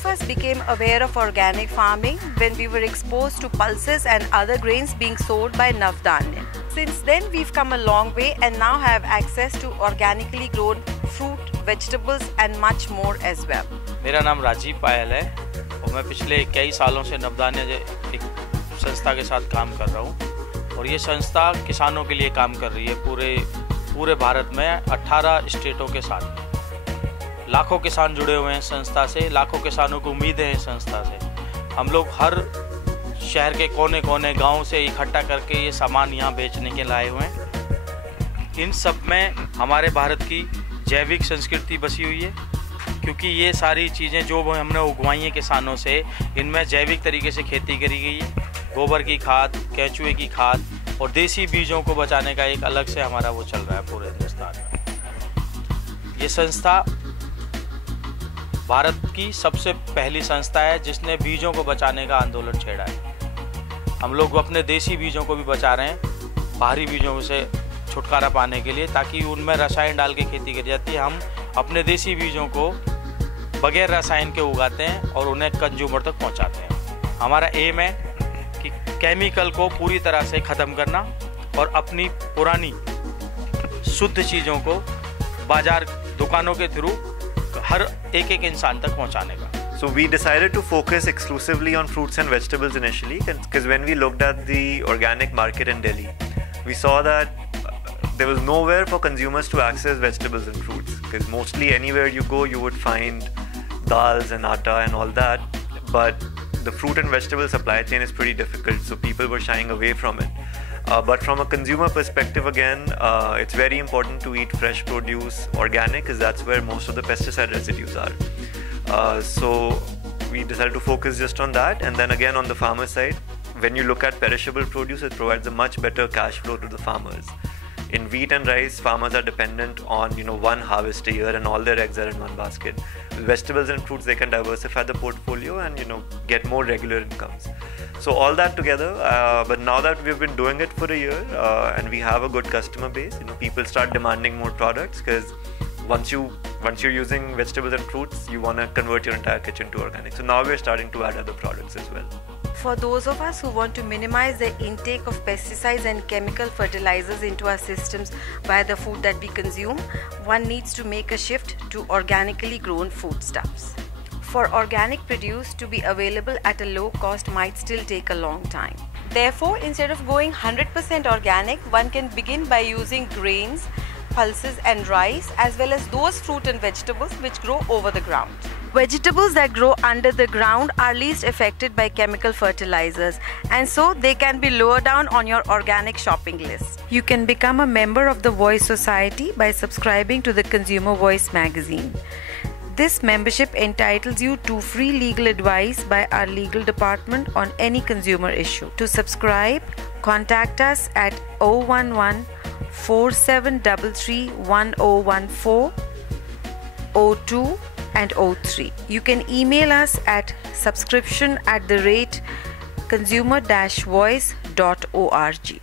of us became aware of organic farming when we were exposed to pulses and other grains being sold by Navdanya. Since then, we've come a long way and now have access to organically grown fruit, vegetables and much more as well. मेरा नाम राजीव पायल है और मैं पिछले कई सालों से नवधान्य एक संस्था के साथ काम कर रहा हूँ और ये संस्था किसानों के लिए काम कर रही है पूरे भारत में 18 स्टेटों के साथ। लाखों किसान जुड़े हुए हैं संस्था से, लाखों किसानों को उम्मीदें हैं संस्था से। हम लोग हर शहर के कोने कोने गांव से इकट्ठा करके ये सामान यहाँ बेचने के लाए हुए हैं। इन सब में हमारे भारत की जैविक संस्कृति बसी हुई है, क्योंकि ये सारी चीज़ें जो हमने उगवाई हैं किसानों से, इनमें जैविक तरीके से खेती करी गई है। गोबर की खाद, केंचुए की खाद और देसी बीजों को बचाने का एक अलग से हमारा वो चल रहा है पूरे हिंदुस्तान में। ये संस्था भारत की सबसे पहली संस्था है जिसने बीजों को बचाने का आंदोलन छेड़ा है। हम लोग अपने देसी बीजों को भी बचा रहे हैं बाहरी बीजों से छुटकारा पाने के लिए, ताकि उनमें रसायन डाल के खेती की जाती है। हम अपने देसी बीजों को बगैर रसायन के उगाते हैं और उन्हें कंज्यूमर तक पहुंचाते हैं। हमारा एम है कि केमिकल को पूरी तरह से ख़त्म करना और अपनी पुरानी शुद्ध चीज़ों को बाजार दुकानों के थ्रू हर एक इंसान तक पहुंचाने का। So we decided to focus exclusively on fruits and vegetables initially, because when we looked at the organic market in Delhi, we saw that there was nowhere for consumers to access vegetables and fruits, because mostly anywhere you go you would find dals and atta and all that, but the fruit and vegetable supply chain is pretty difficult, so people were shying away from it. But from a consumer perspective, again, it's very important to eat fresh produce, organic, because that's where most of the pesticide residues are. So we decided to focus just on that. And then again, on the farmer side, when you look at perishable produce, it provides a much better cash flow to the farmers. In wheat and rice, farmers are dependent on one harvest a year, and all their eggs are in one basket. With vegetables and fruits, they can diversify the portfolio and get more regular incomes. So all that together, but now that we've been doing it for a year and we have a good customer base, people start demanding more products, because once you're using vegetables and fruits, you want to convert your entire kitchen to organic. So now we're starting to add other products as well. For those of us who want to minimize the intake of pesticides and chemical fertilizers into our systems via the food that we consume, one needs to make a shift to organically grown foodstuffs. For organic produce to be available at a low cost might still take a long time. Therefore, instead of going 100% organic, one can begin by using grains, pulses and rice, as well as those fruit and vegetables which grow over the ground. Vegetables that grow under the ground are least affected by chemical fertilizers, and so they can be lower down on your organic shopping list. You can become a member of the Voice Society by subscribing to the Consumer Voice magazine. This membership entitles you to free legal advice by our legal department on any consumer issue. To subscribe, contact us at 011 4733 1014, 02 and 03. You can email us at subscription@consumer-voice.org.